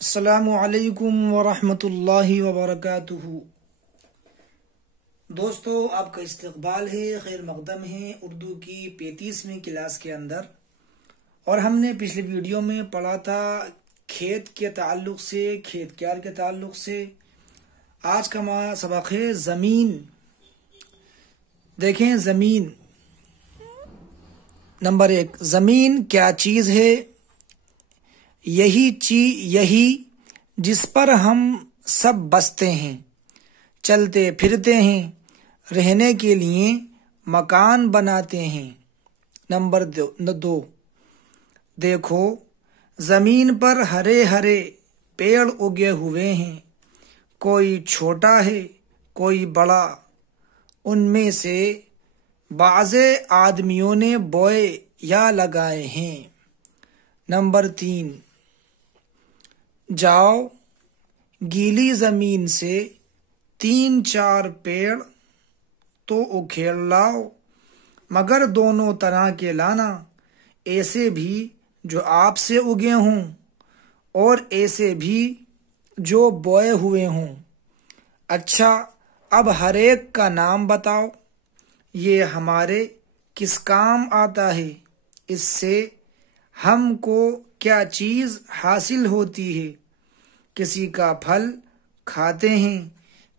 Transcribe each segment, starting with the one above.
السلام علیکم ورحمۃ اللہ وبرکاتہ۔ دوستو، آپ کا استقبال ہے، خیر مقدم ہے اردو کی 35ویں کلاس کے اندر، اور ہم نے پچھلی ویڈیو میں پڑھا تھا کھیت کے تعلق سے، کھیت کیار کے تعلق سے۔ آج کا ہمارا سبق ہے زمین۔ دیکھیں زمین، نمبر 1، زمین کیا چیز ہے؟ یہی جس پر ہم سب بستے ہیں، چلتے پھرتے ہیں، رہنے کے لیے مکان بناتے ہیں۔ نمبر 2، دیکھو زمین پر ہرے ہرے پیڑ اگے ہوئے ہیں، کوئی چھوٹا ہے کوئی بڑا، ان میں سے بعض آدمیوں نے بوئے یا لگائے ہیں۔ نمبر 3، جاؤ گیلی زمین سے 3-4 پیڑ تو اکھیڑ لاؤ، مگر دونوں طرح کے لانا، ایسے بھی جو آپ سے اگے ہوں اور ایسے بھی جو بوئے ہوئے ہوں۔ اچھا، اب ہر ایک کا نام بتاؤ، یہ ہمارے کس کام آتا ہے؟ اس سے ہم کو کیا چیز حاصل ہوتی ہے؟ کسی کا پھل کھاتے ہیں،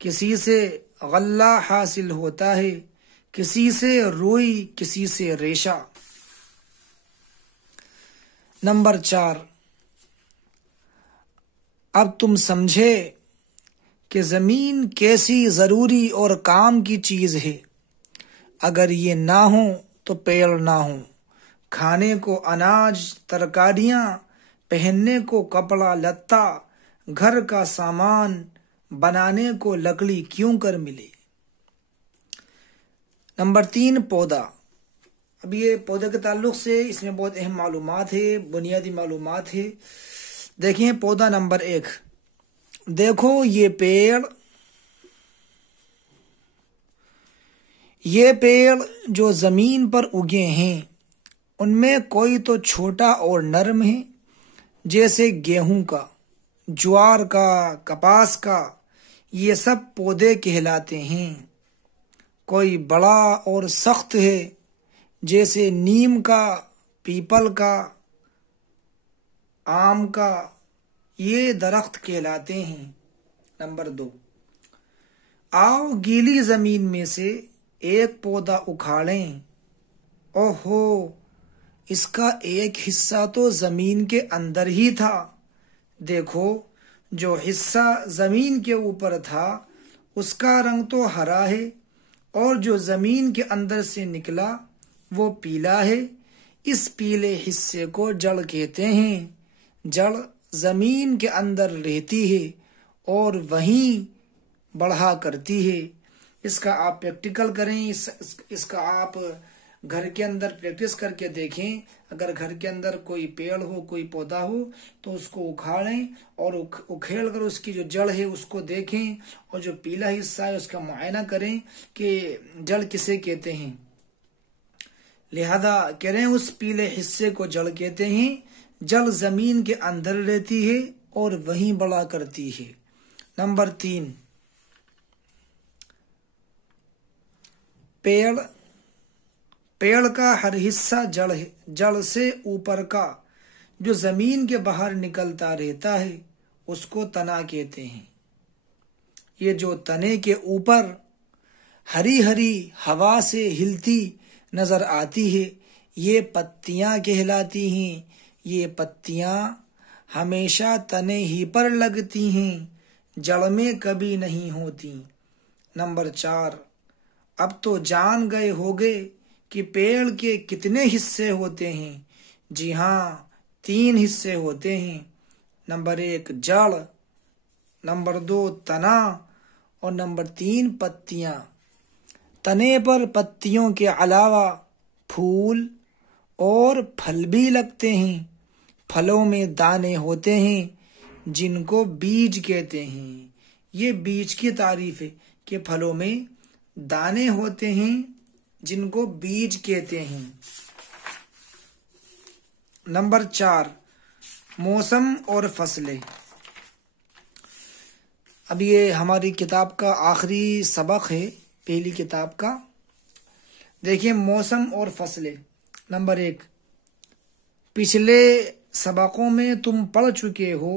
کسی سے غلہ حاصل ہوتا ہے، کسی سے روئی، کسی سے ریشہ۔ نمبر 4، اب تم سمجھے کہ زمین کیسی ضروری اور کام کی چیز ہے۔ اگر یہ نہ ہو تو پیڑ نہ ہو، کھانے کو اناج ترکاریاں، پہننے کو کپڑا لتا، گھر کا سامان بنانے کو لکڑی کیوں کر ملے۔ نمبر 3، پودا۔ اب یہ پودے کے تعلق سے اس میں بہت اہم معلومات ہے، بنیادی معلومات ہے۔ دیکھیں پودا نمبر 1، دیکھو یہ پیڑ جو زمین پر اگے ہیں، ان میں کوئی تو چھوٹا اور نرم ہے، جیسے گیہوں کا، جوار کا، کپاس کا، یہ سب پودے کہلاتے ہیں۔ کوئی بڑا اور سخت ہے، جیسے نیم کا، پیپل کا، آم کا، یہ درخت کہلاتے ہیں۔ نمبر 2، آؤ گیلی زمین میں سے ایک پودا اکھاڑیں۔ اوہو، اس کا ایک حصہ تو زمین کے اندر ہی تھا۔ دیکھو جو حصہ زمین کے اوپر تھا اس کا رنگ تو ہرا ہے، اور جو زمین کے اندر سے نکلا وہ پیلا ہے۔ اس پیلے حصے کو جڑ کہتے ہیں۔ جڑ زمین کے اندر رہتی ہے اور وہیں بڑھا کرتی ہے۔ اس کا آپ پریکٹیکل کریں، اس کا آپ گھر کے اندر پریکٹس کر کے دیکھیں۔ اگر گھر کے اندر کوئی پیڑ ہو، کوئی پودا ہو، تو اس کو اکھاڑیں اور اکھیڑ کر اس کی جو جڑ ہے اس کو دیکھیں، اور جو پیلا حصہ ہے اس کا معائنہ کریں کہ جڑ کسے کہتے ہیں۔ لہذا کہہ رہے ہیں اس پیلے حصے کو جڑ کہتے ہیں۔ جڑ زمین کے اندر رہتی ہے اور وہیں بڑا کرتی ہے۔ نمبر 3، پیڑ کا ہر حصہ جڑ سے اوپر کا جو زمین کے باہر نکلتا رہتا ہے اس کو تنا کہتے ہیں۔ یہ جو تنے کے اوپر ہری ہری ہوا سے ہلتی نظر آتی ہے، یہ پتیاں کہلاتی ہیں۔ یہ پتیاں ہمیشہ تنے ہی پر لگتی ہیں، جڑ میں کبھی نہیں ہوتی۔ نمبر 4، اب تو جان گئے ہوگے کہ پیڑ کے کتنے حصے ہوتے ہیں۔ جی ہاں، 3 حصے ہوتے ہیں۔ نمبر 1 جڑ، نمبر 2 تنا، اور نمبر 3 پتیاں۔ تنے پر پتیوں کے علاوہ پھول اور پھل بھی لگتے ہیں۔ پھلوں میں دانے ہوتے ہیں جن کو بیج کہتے ہیں۔ یہ بیج کی تعریف ہے کہ پھلوں میں دانے ہوتے ہیں جن کو بیج کہتے ہیں۔ نمبر 4، موسم اور فصلیں۔ اب یہ ہماری کتاب کا آخری سبق ہے، پہلی کتاب کا۔ دیکھیں موسم اور فصلیں۔ نمبر 1، پچھلے سبقوں میں تم پڑھ چکے ہو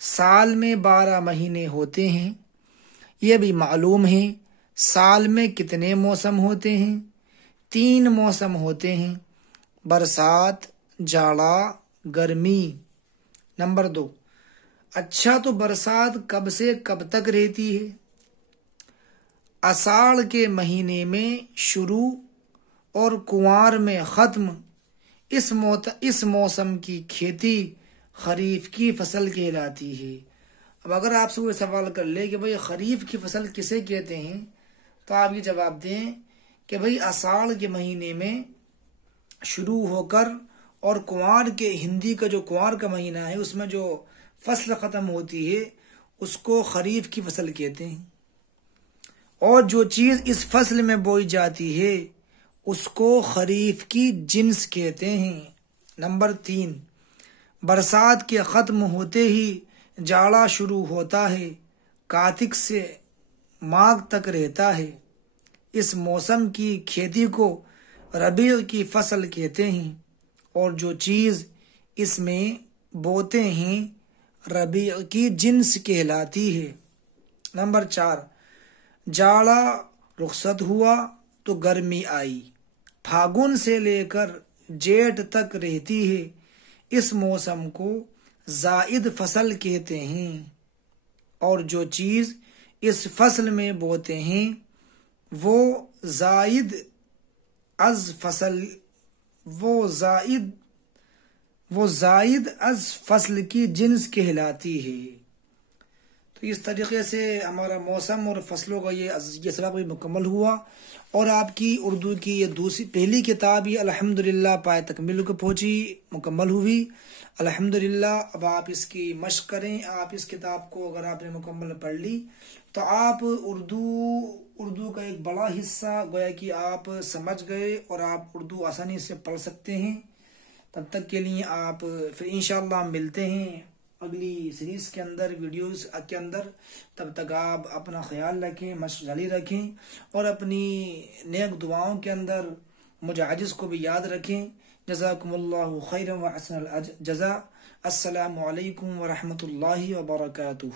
سال میں 12 مہینے ہوتے ہیں، یہ بھی معلوم ہے۔ سال میں کتنے موسم ہوتے ہیں؟ 3 موسم ہوتے ہیں، برسات، جاڑا، گرمی۔ نمبر 2، اچھا تو برسات کب سے کب تک رہتی ہے؟ اساڑھ کے مہینے میں شروع اور کنوار میں ختم۔ اس موسم کی کھیتی خریف کی فصل کہلاتی ہے۔ اب اگر آپ سے کوئی سوال کر لے کہ بھئی خریف کی فصل کسے کہتے ہیں، تو آپ یہ جواب دیں کہ بھئی اساڑھ کے مہینے میں شروع ہو کر اور کنوار کے، ہندی کا جو کنوار کا مہینہ ہے اس میں جو فصل ختم ہوتی ہے اس کو خریف کی فصل کہتے ہیں۔ اور جو چیز اس فصل میں بوئی جاتی ہے اس کو خریف کی جنس کہتے ہیں۔ نمبر 3، برسات کے ختم ہوتے ہی جاڑا شروع ہوتا ہے، کارتک سے ماگھ تک رہتا ہے۔ اس موسم کی کھیتی کو ربیع کی فصل کہتے ہیں، اور جو چیز اس میں بوتے ہیں ربیع کی جنس کہلاتی ہے۔ نمبر 4، جاڑا رخصت ہوا تو گرمی آئی، پھاگن سے لے کر جیٹھ تک رہتی ہے۔ اس موسم کو زائد فصل کہتے ہیں، اور جو چیز اس فصل میں بوتے ہیں وہ زائد از فصل کی جنس کہلاتی ہے۔ تو اس طریقے سے ہمارا موسم اور فصلوں کا یہ سبق بھی مکمل ہوا، اور آپ کی اردو کی یہ پہلی کتاب یہ الحمدللہ پائے تکمیل کو پہنچی، مکمل ہوئی الحمدللہ۔ اب آپ اس کی مشق کریں۔ آپ اس کتاب کو اگر آپ نے مکمل پڑھ لی تو آپ اردو کا ایک بڑا حصہ گویا کہ آپ سمجھ گئے، اور آپ اردو آسانی سے پڑھ سکتے ہیں۔ تب تک کے لیے آپ پھر انشاءاللہ ملتے ہیں اگلی سیریز کے اندر، ویڈیوز کے اندر۔ تب تک آپ اپنا خیال رکھیں، مشق جاری رکھیں، اور اپنی نیک دعاؤں کے اندر مجھ عاجز کو بھی یاد رکھیں۔ جزاکم اللہ خیرا و احسن الجزاء۔ السلام علیکم ورحمۃ اللہ وبرکاتہ۔